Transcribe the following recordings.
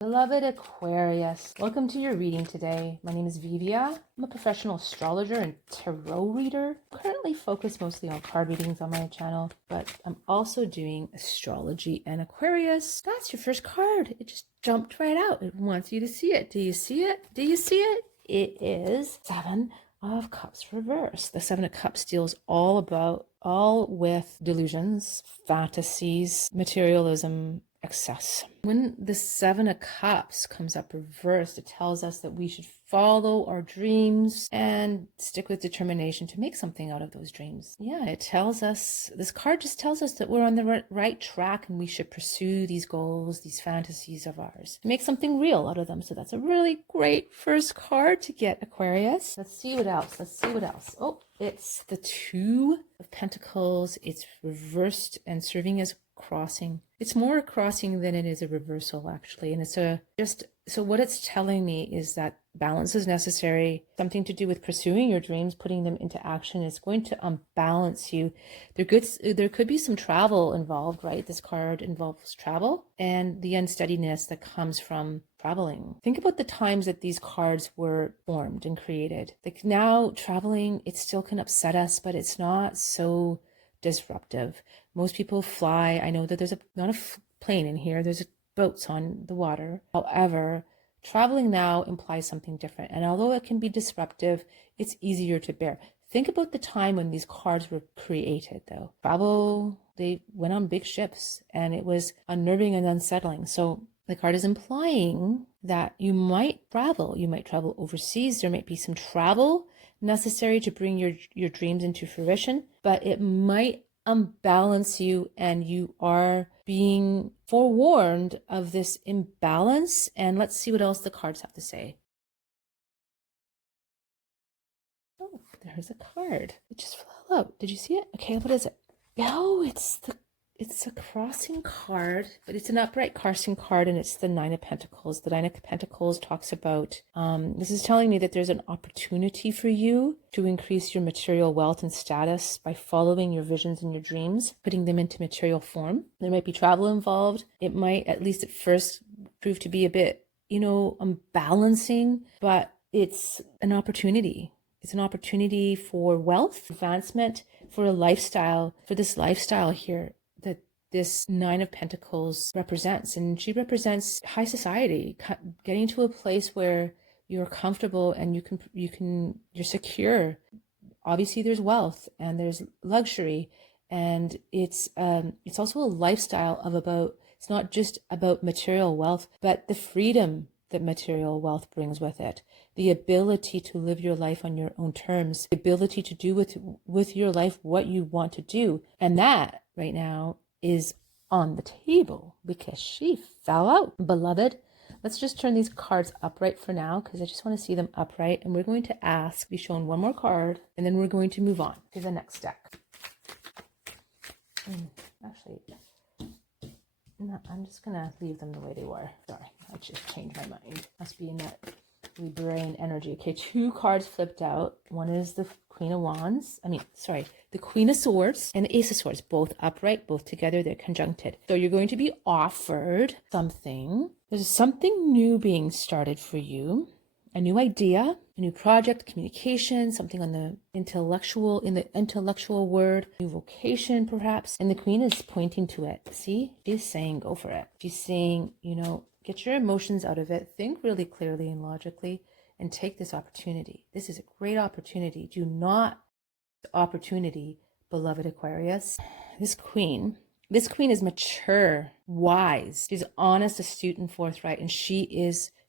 Beloved Aquarius, welcome to your reading today. My name is Vivia. I'm a professional astrologer and tarot reader. Currently focused mostly on card readings on my channel, but I'm also doing astrology and Aquarius. That's your first card. It just jumped right out. It wants you to see it. Do you see it? Do you see it? It is Seven of Cups reverse. The Seven of Cups deals all with delusions, fantasies, materialism, excess. When the Seven of Cups comes up reversed, it tells us that we should follow our dreams and stick with determination to make something out of those dreams. Yeah, it tells us, this card just tells us that we're on the right track and we should pursue these goals, these fantasies of ours, to make something real out of them. So that's a really great first card to get, Aquarius. Let's see what else. Oh, it's the Two of Pentacles. It's reversed and serving as crossing. It's more a crossing than it is a reversal, actually. And so what it's telling me is that balance is necessary. Something to do with pursuing your dreams, putting them into action is going to unbalance you. There could be some travel involved, right? This card involves travel and the unsteadiness that comes from traveling. Think about the times that these cards were formed and created. Like now, traveling, it still can upset us, but it's not so disruptive. Most people fly. I know that there's not a plane in here. There's boats on the water. However, traveling now implies something different. And although it can be disruptive, it's easier to bear. Think about the time when these cards were created, though. Travel, they went on big ships, and it was unnerving and unsettling. So the card is implying that you might travel. You might travel overseas. There might be some travel necessary to bring your dreams into fruition, but it might unbalance you, and you are being forewarned of this imbalance. And let's see what else the cards have to say. Oh, there's a card. It just fell out. Did you see it? Okay, what is it? Oh, it's a crossing card, but it's an upright crossing card, and it's the Nine of Pentacles. The Nine of Pentacles talks about, this is telling me that there's an opportunity for you to increase your material wealth and status by following your visions and your dreams, putting them into material form. There might be travel involved. It might, at least at first, prove to be a bit, unbalancing, but it's an opportunity. It's an opportunity for wealth, advancement, for a lifestyle, for this lifestyle here that this Nine of Pentacles represents. And she represents high society, getting to a place where you're comfortable and you're secure. Obviously there's wealth and there's luxury, and it's also a lifestyle it's not just about material wealth, but the freedom that material wealth brings with it, the ability to live your life on your own terms, the ability to do with your life what you want to do. And that right now is on the table because she fell out. Beloved, let's just turn these cards upright for now because I just want to see them upright. And we're going to be shown one more card, and then we're going to move on to the next deck. Actually, no, I'm just going to leave them the way they were. Sorry, I just changed my mind. Must be in that brain energy. Okay, two cards flipped out. One is the Queen of Wands. The Queen of Swords and the Ace of Swords. Both upright, both together. They're conjuncted. So you're going to be offered something. There's something new being started for you. A new idea, a new project, communication, something in the intellectual word, new vocation perhaps. And the Queen is pointing to it. See, she's saying, go for it. She's saying, get your emotions out of it. Think really clearly and logically and take this opportunity. This is a great opportunity. Do not opportunity, beloved Aquarius. This queen is mature, wise. She's honest, astute, and forthright. And she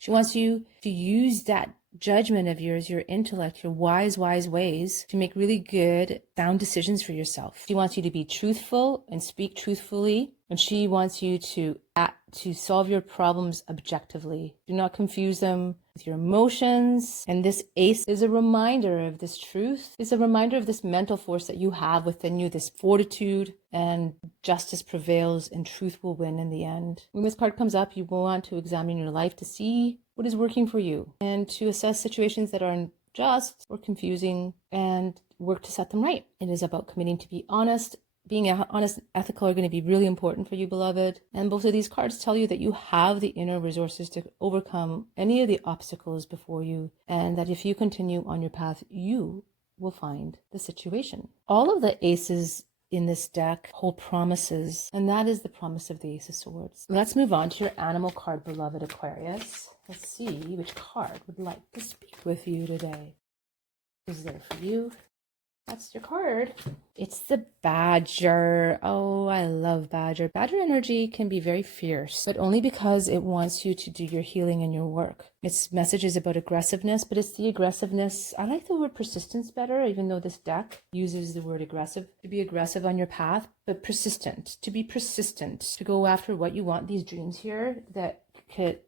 wants you to use that judgment of yours, your intellect, your wise ways to make really good, sound decisions for yourself. She wants you to be truthful and speak truthfully. And she wants you to solve your problems objectively. Do not confuse them with your emotions. And this Ace is a reminder of this truth. It's a reminder of this mental force that you have within you, this fortitude, and justice prevails and truth will win in the end. When this card comes up, you want to examine your life to see what is working for you and to assess situations that are unjust or confusing and work to set them right. It is about committing to be honest, being honest and ethical are going to be really important for you, beloved. And both of these cards tell you that you have the inner resources to overcome any of the obstacles before you, and that if you continue on your path, you will find the situation. All of the aces in this deck hold promises, and that is the promise of the Ace of Swords. Let's move on to your animal card, beloved Aquarius. Let's see which card would like to speak with you today. Is there for you? That's your card. It's the Badger. Oh, I love Badger. Badger energy can be very fierce, but only because it wants you to do your healing and your work. Its message is about aggressiveness, but it's the aggressiveness. I like the word persistence better, even though this deck uses the word aggressive. To be aggressive on your path, but persistent. To be persistent. To go after what you want. These dreams here that could,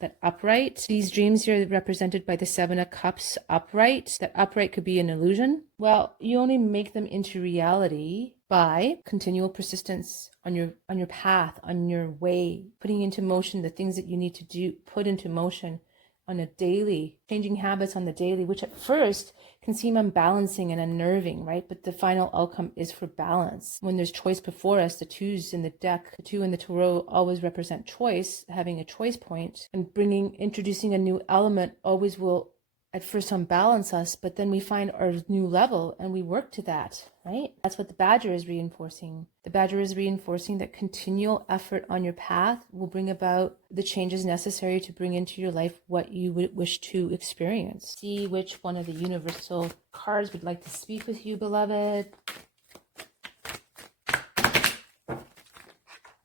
that upright. These dreams here are represented by the Seven of Cups upright. That upright could be an illusion. Well, you only make them into reality by continual persistence on your path, on your way, putting into motion the things that you need to do, put into motion on a daily, changing habits on the daily, which at first can seem unbalancing and unnerving, right? But the final outcome is for balance. When there's choice before us, the twos in the deck, the two in the tarot always represent choice, having a choice point, and introducing a new element always will at first unbalance us, but then we find our new level and we work to that, right? That's what the Badger is reinforcing. The Badger is reinforcing that continual effort on your path will bring about the changes necessary to bring into your life what you would wish to experience. See which one of the universal cards would like to speak with you, beloved.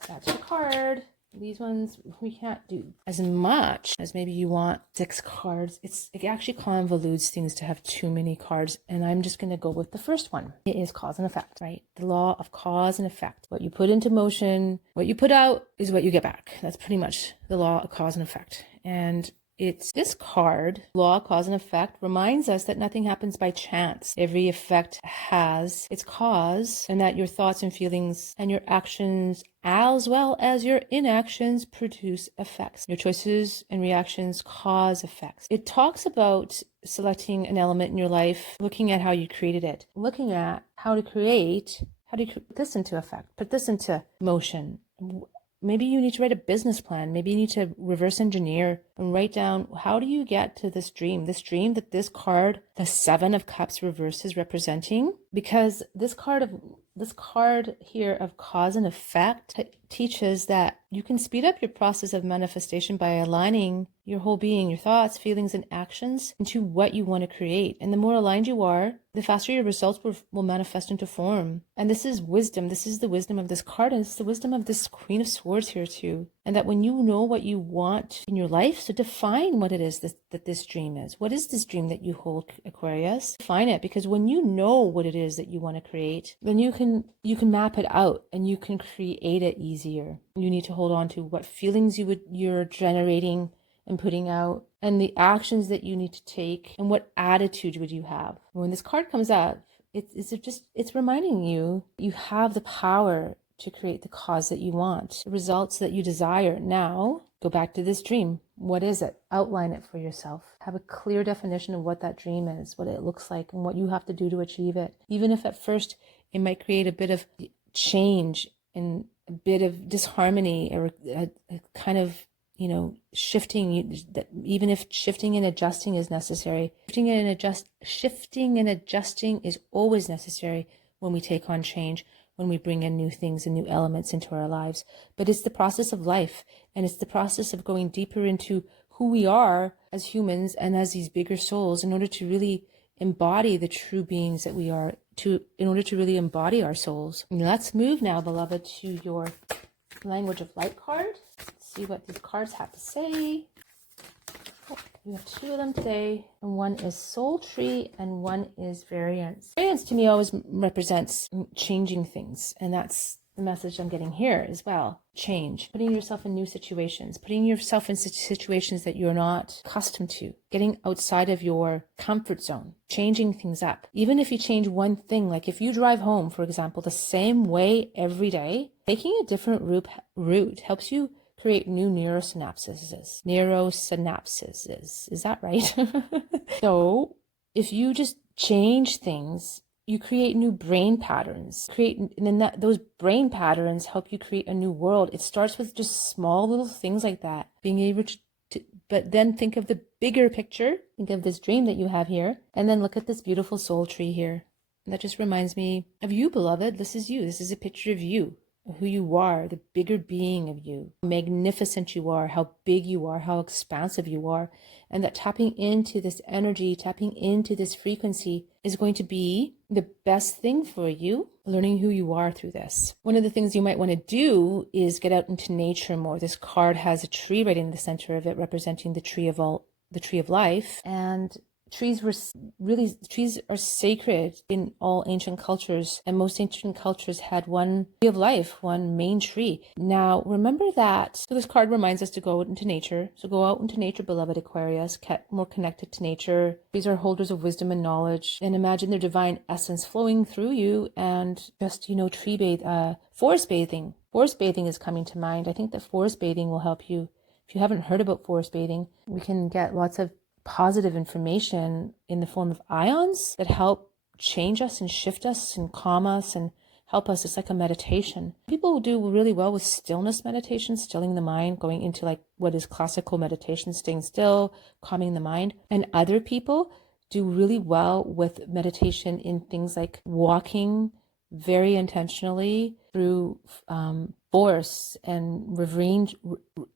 That's your card. These ones, we can't do as much as maybe you want 6 cards. It actually convolutes things to have too many cards, and I'm just going to go with the first one. It is cause and effect, right? The law of cause and effect. What you put into motion, what you put out is what you get back. That's pretty much the law of cause and effect. And it's this card, law, cause, and effect, reminds us that nothing happens by chance. Every effect has its cause, and that your thoughts and feelings and your actions, as well as your inactions, produce effects. Your choices and reactions cause effects. It talks about selecting an element in your life, looking at how you created it, looking at how do you put this into effect, put this into motion. Maybe you need to write a business plan. Maybe you need to reverse engineer and write down, how do you get to this dream that this card, the Seven of Cups reverse, is representing? Because this card here of cause and effect teaches that you can speed up your process of manifestation by aligning your whole being, your thoughts, feelings, and actions into what you want to create. And the more aligned you are, the faster your results will manifest into form. And this is wisdom. This is the wisdom of this card, and it's the wisdom of this Queen of Swords here too. And that when you know what you want in your life, so define what it is that this dream is. What is this dream that you hold, Aquarius? Define it, because when you know what it is that you want to create, then you can map it out and you can create it easier. You need to hold on to what feelings you're generating and putting out, and the actions that you need to take, and what attitude would you have. When this card comes up, it's reminding you have the power to create the cause that you want, the results that you desire. Now, go back to this dream. What is it? Outline it for yourself. Have a clear definition of what that dream is, what it looks like, and what you have to do to achieve it. Even if at first it might create a bit of change and a bit of disharmony, or a kind of shifting, that even if shifting and adjusting is necessary, shifting and adjusting is always necessary when we take on change, when we bring in new things and new elements into our lives. But it's the process of life, and it's the process of going deeper into who we are as humans and as these bigger souls, in order to really embody the true beings that we are, in order to really embody our souls. And let's move now, beloved, to your language of light card. Let's see what these cards have to say. We have 2 of them today, and one is Soul Tree and one is Variance. Variance to me always represents changing things, and that's the message I'm getting here as well. Change, putting yourself in new situations, putting yourself in situations that you're not accustomed to, getting outside of your comfort zone, changing things up. Even if you change one thing, like if you drive home, for example, the same way every day, taking a different route helps you create new neurosynapses. Is that right? So if you just change things you create new brain patterns, and then those brain patterns help you create a new world. It starts with just small little things like that, being able but then think of the bigger picture. Think of this dream that you have here, and then look at this beautiful soul tree here. And that just reminds me of you, beloved. This is you. This is a picture of you, who you are, the bigger being of you, how magnificent you are, how big you are, how expansive you are. And that tapping into this energy, tapping into this frequency is going to be the best thing for you, learning who you are through this. One of the things you might want to do is get out into nature more. This card has a tree right in the center of it, representing the tree of life. And trees are sacred in all ancient cultures, and most ancient cultures had one tree of life, one main tree. Now, remember that. So this card reminds us to go out into nature. So go out into nature, beloved Aquarius, get more connected to nature. These are holders of wisdom and knowledge, and imagine their divine essence flowing through you, and just, forest bathing. Forest bathing is coming to mind. I think that forest bathing will help you. If you haven't heard about forest bathing, we can get lots of positive information in the form of ions that help change us and shift us and calm us and help us. It's like a meditation. People do really well with stillness meditation, stilling the mind, going into like what is classical meditation, staying still, calming the mind. And other people do really well with meditation in things like walking very intentionally through forests and ravine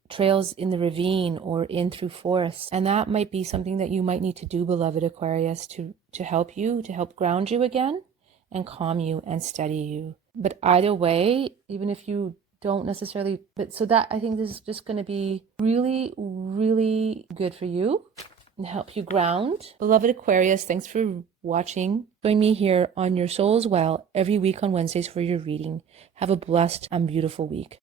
trails in the ravine or in through forests. And that might be something that you might need to do, beloved Aquarius, to help ground you again and calm you and steady you. But either way, even if you don't necessarily, so that I think this is just going to be really, really good for you and help you ground. Beloved Aquarius, thanks for watching. Join me here on Your Soul's Well every week on Wednesdays for your reading. Have a blessed and beautiful week.